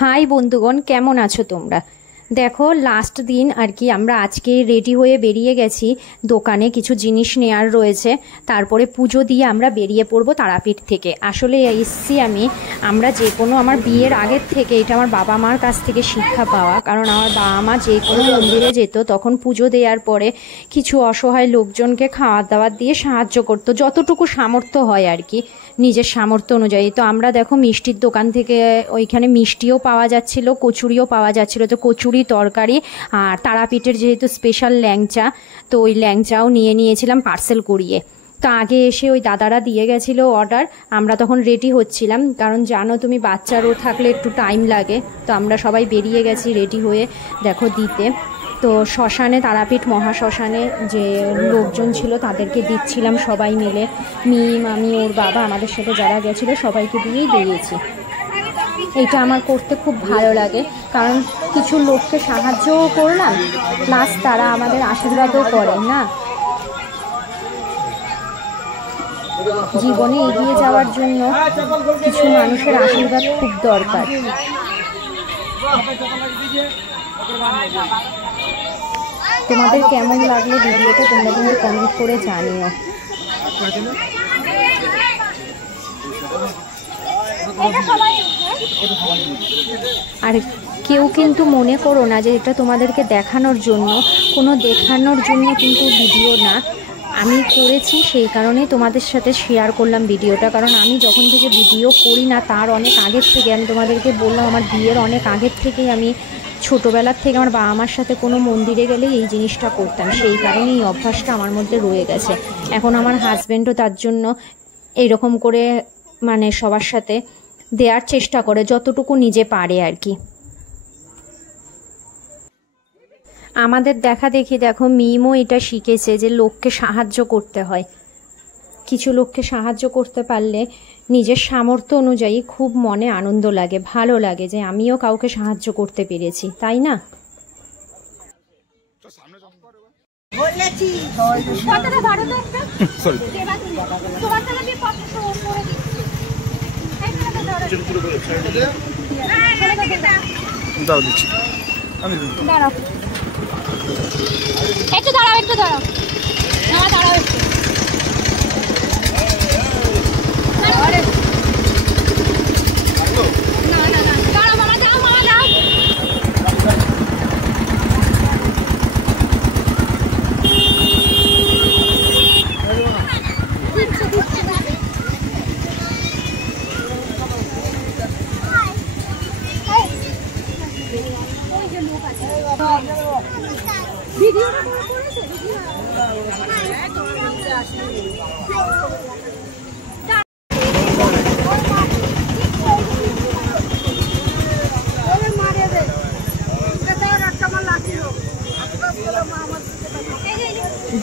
High বন্ধুগণ, কেমন আছো তোমরা? দেখো, লাস্ট দিন আর কি আমরা আজকে রেডি হয়ে বেরিয়ে গেছি। দোকানে কিছু জিনিস নেওয়ার রয়েছে, তারপরে পুজো দিয়ে আমরা বেরিয়ে পড়বো তারাপীঠ থেকে। আসলে এসছি আমরা যে কোনো আমার বিয়ের আগের থেকে এটা আমার বাবা মার কাছ থেকে শিক্ষা পাওয়া। কারণ আমার বাবা মা যে কোনো মন্দিরে যেত, তখন পুজো দেওয়ার পরে কিছু অসহায় লোকজনকে খাওয়া দাওয়ার দিয়ে সাহায্য করতো, যতটুকু সামর্থ্য হয় আর কি, নিজের সামর্থ্য অনুযায়ী। তো আমরা দেখো মিষ্টির দোকান থেকে ওইখানে মিষ্টিও পাওয়া যাচ্ছিল, কচুরিও পাওয়া যাচ্ছিল। তো কচুরি, তরকারি আর তারাপীঠের যেহেতু স্পেশাল ল্যাংচা, তো ওই ল্যাংচাও নিয়েছিলাম পার্সেল করিয়ে। তো আগে এসে ওই দাদারা দিয়ে গেছিলো অর্ডার, আমরা তখন রেডি হচ্ছিলাম, কারণ জানো তুমি বাচ্চারও থাকলে একটু টাইম লাগে। তো আমরা সবাই বেরিয়ে গেছি রেডি হয়ে দেখো দিতে। তো শ্মশানে, তারাপীঠ মহাশ্মশানে যে লোকজন ছিল তাদেরকে দিচ্ছিলাম সবাই মিলে, মিম, আমি, ওর বাবা, আমাদের সাথে যারা গেছিলো সবাইকে দিয়েই দিয়েছি। এটা আমার করতে খুব ভালো লাগে, কারণ কিছু লোককে সাহায্যও করলাম, প্লাস তারা আমাদের আশীর্বাদও করেন না। জীবনে এগিয়ে যাওয়ার জন্য কিছু মানুষের আশীর্বাদ খুব দরকার। তোমাদের কেমন লাগলো ভিডিওটা তোমরা কিন্তু কমেন্ট করে জানিও। আর কেউ কিন্তু মনে করো না যে এটা তোমাদেরকে দেখানোর জন্য, কোনো দেখানোর জন্য কিন্তু ভিডিও না। আমি করেছি সেই কারণেই তোমাদের সাথে শেয়ার করলাম ভিডিওটা। কারণ আমি যখন থেকে ভিডিও করি না, তার অনেক আগের থেকে, আমি তোমাদেরকে বললাম আমার বিয়ের অনেক আগের থেকেই আমি ছোটোবেলার থেকে আমার বাবা মার সাথে কোনো মন্দিরে গেলেই এই জিনিসটা করতাম। সেই কারণেই এই অভ্যাসটা আমার মধ্যে রয়ে গেছে। এখন আমার হাজব্যান্ডও তার জন্য এইরকম করে মানে সবার সাথে দেওয়ার চেষ্টা করে, যতটুকু নিজে পারে আর কি। আমাদের দেখা দেখি দেখো মিমও এটা শিখেছে যে লোককে সাহায্য করতে হয়। কিছু লোককে সাহায্য করতে পারলে নিজের সামর্থ্য অনুযায়ী খুব মনে আনন্দ লাগে, ভালো লাগে যে আমিও কাউকে সাহায্য করতে পেরেছি, তাই না? একটু দাঁড়াও, একটু দাঁড়াও, দাঁড়াও একটু।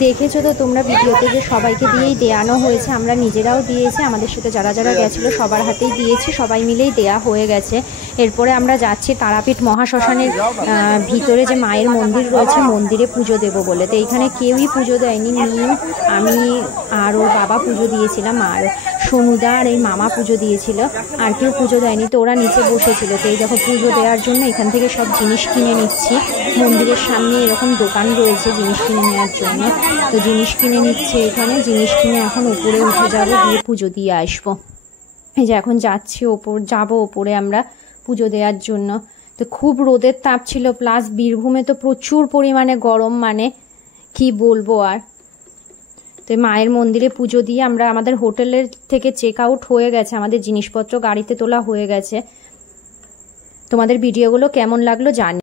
দেখেছো তো তোমরা ভিডিওতে যে সবাইকে দিয়েই দেওয়ানো হয়েছে, আমরা নিজেরাও দিয়েছি, আমাদের সাথে যারা যারা গেছিলো সবার হাতেই দিয়েছি, সবাই মিলেই দেয়া হয়ে গেছে। এরপরে আমরা যাচ্ছি তারাপীঠ মহাশ্মশানের ভিতরে যে মায়ের মন্দির রয়েছে, মন্দিরে পুজো দেব বলে। তো এইখানে কেউই পুজো দেয়নি, মিম, আমি আর ওর বাবা পুজো দিয়েছিলাম, আর সোনুদা আর এই মামা পুজো দিয়েছিল, আর কেউ পুজো দেয়নি। তো ওরা নিচে বসেছিল। তো এই দেখো পুজো দেওয়ার জন্য এখান থেকে সব জিনিস কিনে নিচ্ছি। মন্দিরের সামনে এরকম দোকান রয়েছে জিনিস কিনে নেওয়ার জন্য, তো জিনিস কিনে নিচ্ছে এখানে। জিনিস কিনে এখন উপরে উঠে যাবো, গিয়ে পুজো দিয়ে আসবো। এই যে এখন যাচ্ছি যাবো ওপরে আমরা পুজো দেওয়ার জন্য। তো খুব রোদের তাপ ছিল, প্লাস বীরভূমে তো প্রচুর পরিমাণে গরম, মানে কি বলবো আর। তো মায়ের মন্দিরে পুজো দিয়ে আমরা আমাদের হোটেলের থেকে চেক আউট হয়ে গেছে, আমাদের জিনিসপত্র গাড়িতে তোলা হয়ে গেছে। তোমাদের ভিডিওগুলো কেমন লাগলো জানি।